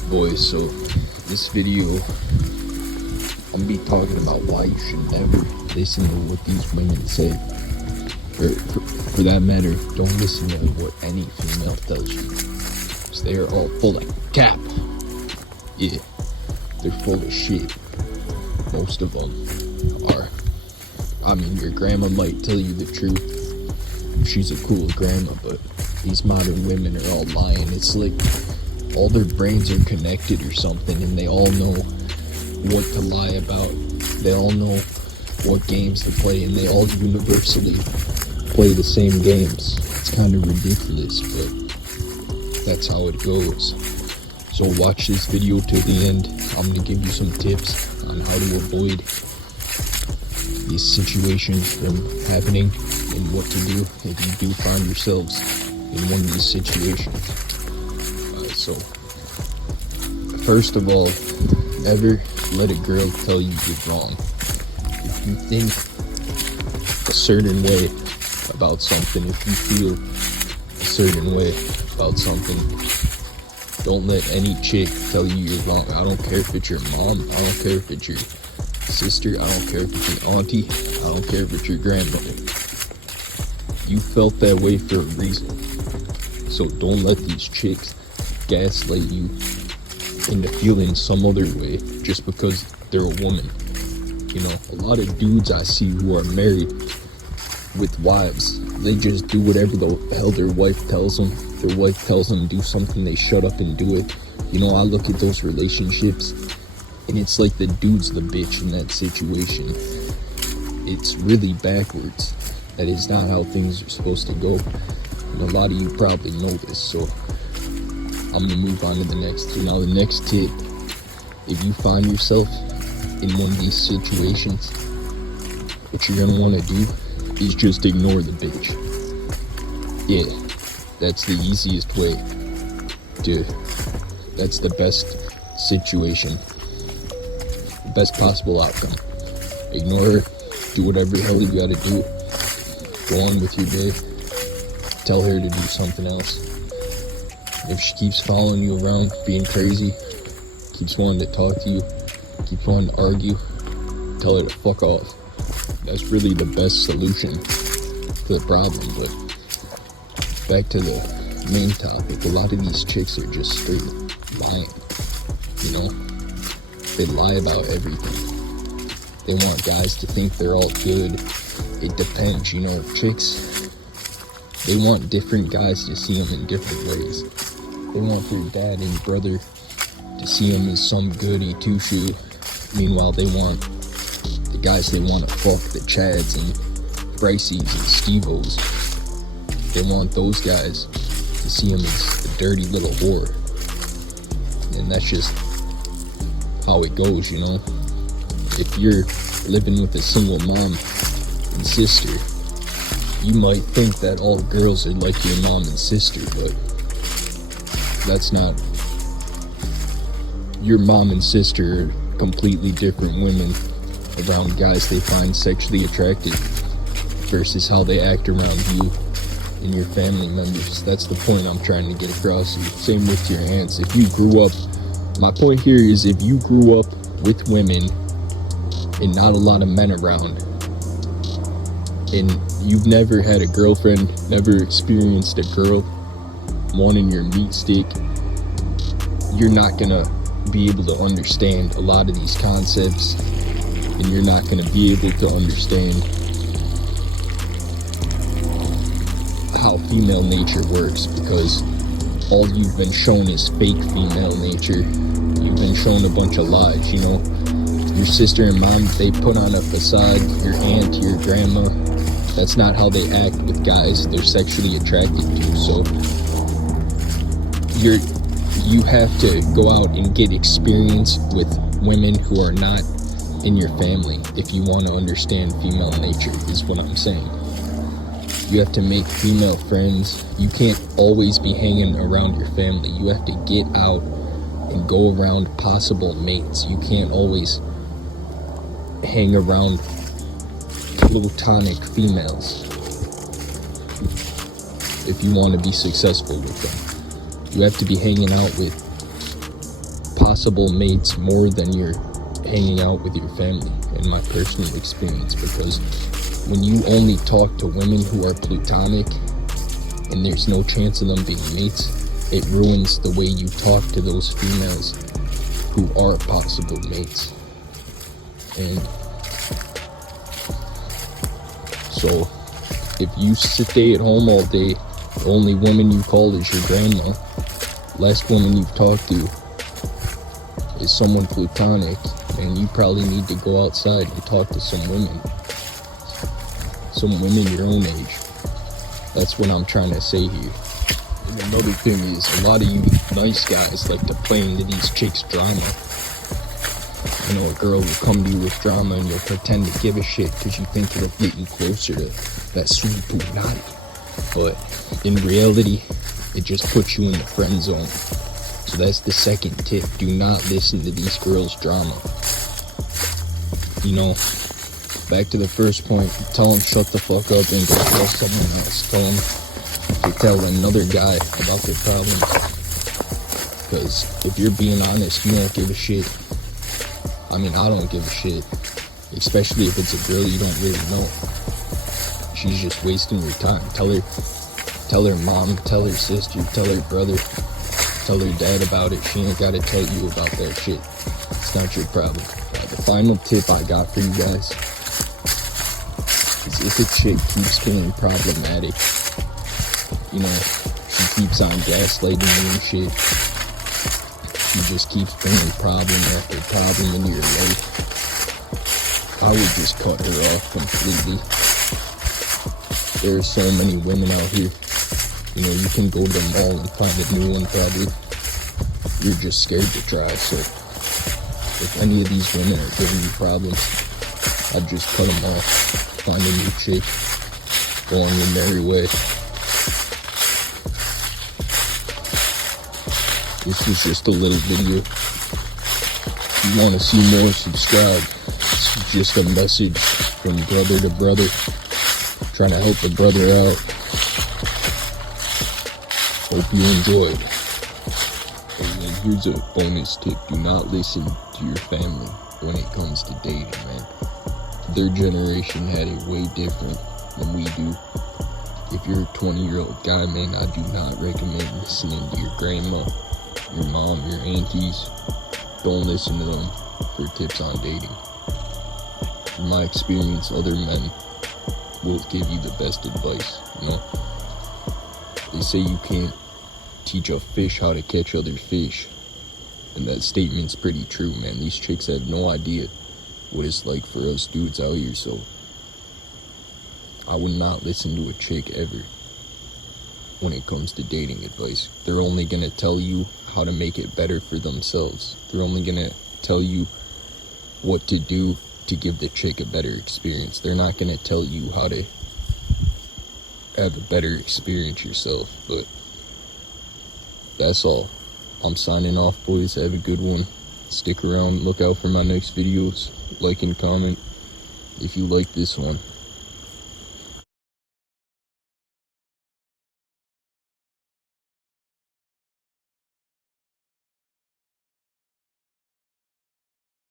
Alright boys, so this video I'm gonna be talking about why you should never listen to what these women say. Or for that matter, don't listen to what any female tells you. Because they are all full of cap. Yeah, they're full of shit. Most of them are. I mean, your grandma might tell you the truth. She's a cool grandma, but these modern women are all lying. It's like all their brains are connected or something, and they all know what to lie about. They all know what games to play, and they all universally play the same games. It's kind of ridiculous, but that's how it goes. So watch this video to the end. I'm going to give you some tips on how to avoid these situations from happening and what to do if you do find yourselves in one of these situations. So first of all, never let a girl tell you you're wrong. If you think a certain way about something, if you feel a certain way about something, don't let any chick tell you you're wrong. I don't care if it's your mom, I don't care if it's your sister, I don't care if it's your auntie, I don't care if it's your grandmother. You felt that way for a reason. So don't let these chicks gaslight you into feeling some other way just because they're a woman. You know, a lot of dudes I see who are married with wives, they just do whatever the hell their wife tells them. Their wife tells them do something, they shut up and do it. You know, I look at those relationships and it's like the dude's the bitch in that situation. It's really backwards. That is not how things are supposed to go. And a lot of you probably know this, so I'm gonna move on to the next two. Now the next tip, if you find yourself in one of these situations, what you're gonna wanna do is just ignore the bitch. Yeah, that's the easiest way to, that's the best situation, the best possible outcome. Ignore her, do whatever the hell you gotta do, go on with your day, tell her to do something else. If she keeps following you around, being crazy, keeps wanting to talk to you, keeps wanting to argue, tell her to fuck off. That's really the best solution to the problem. But back to the main topic, a lot of these chicks are just straight lying. You know, they lie about everything. They want guys to think they're all good. It depends, you know, chicks, they want different guys to see them in different ways. They want their dad and brother to see them as some goody two-shoe. Meanwhile, they want the guys they want to fuck, the Chads and Bryceys and Steve-Os. They want those guys to see them as a dirty little whore. And that's just how it goes, you know. If you're living with a single mom and sister, you might think that all girls are like your mom and sister, but that's not. Your mom and sister are completely different women around guys they find sexually attractive versus how they act around you and your family members. That's the point I'm trying to get across. Same with your aunts. If you grew up, my point here is if you grew up with women and not a lot of men around, and you've never had a girlfriend, never experienced a girl wanting your meat stick, you're not gonna be able to understand a lot of these concepts, and you're not gonna be able to understand how female nature works, because all you've been shown is fake female nature. You've been shown a bunch of lies, you know. Your sister and mom, they put on a facade. Your aunt, your grandma, that's not how they act with guys they're sexually attracted to. So you have to go out and get experience with women who are not in your family if you want to understand female nature, is what I'm saying. You have to make female friends. You can't always be hanging around your family. You have to get out and go around possible mates. You can't always hang around platonic females if you want to be successful with them. You have to be hanging out with possible mates more than you're hanging out with your family, in my personal experience, because when you only talk to women who are platonic and there's no chance of them being mates, it ruins the way you talk to those females who are possible mates. And so if you stay at home all day, the only woman you call is your grandma, last woman you've talked to is someone platonic, and you probably need to go outside and talk to some women your own age. That's what I'm trying to say here. And another thing is, a lot of you nice guys like to play into these chicks' drama. You know, a girl will come to you with drama and you'll pretend to give a shit because you think it'll get you closer to that sweet punani. But in reality, it just puts you in the friend zone. So that's the second tip. Do not listen to these girls' drama. You know, back to the first point, tell them shut the fuck up and go tell someone else. Tell them to tell another guy about their problems. Because if you're being honest, you don't give a shit. I mean, I don't give a shit. Especially if it's a girl you don't really know. She's just wasting your time. Tell her mom, tell her sister, tell her brother, tell her dad about it. She ain't gotta tell you about that shit. It's not your problem. The final tip I got for you guys is, if a chick keeps being problematic, you know, she keeps on gaslighting you and shit, she just keeps bringing problem after problem into your life, I would just cut her off completely. There are so many women out here. You know, you can go to the mall and find a new one probably. You're just scared to try. So if any of these women are giving you problems, I'd just cut them off. Find a new chick. Go on your merry way. This is just a little video. If you want to see more, subscribe. It's just a message from brother to brother, trying to help a brother out. Hope you enjoyed. And here's a bonus tip. Do not listen to your family when it comes to dating, man. Their generation had it way different than we do. If you're a 20-year-old guy, man, I do not recommend listening to your grandma, your mom, your aunties. Don't listen to them for tips on dating. From my experience, other men will give you the best advice, you know. They say you can't teach a fish how to catch other fish. And that statement's pretty true, man. These chicks have no idea what it's like for us dudes out here, so I would not listen to a chick ever when it comes to dating advice. They're only gonna tell you how to make it better for themselves. They're only gonna tell you what to do to give the chick a better experience. They're not gonna tell you how to have a better experience yourself. But that's all. I'm signing off, boys. Have a good one. Stick around. Look out for my next videos. Like and comment if you like this one.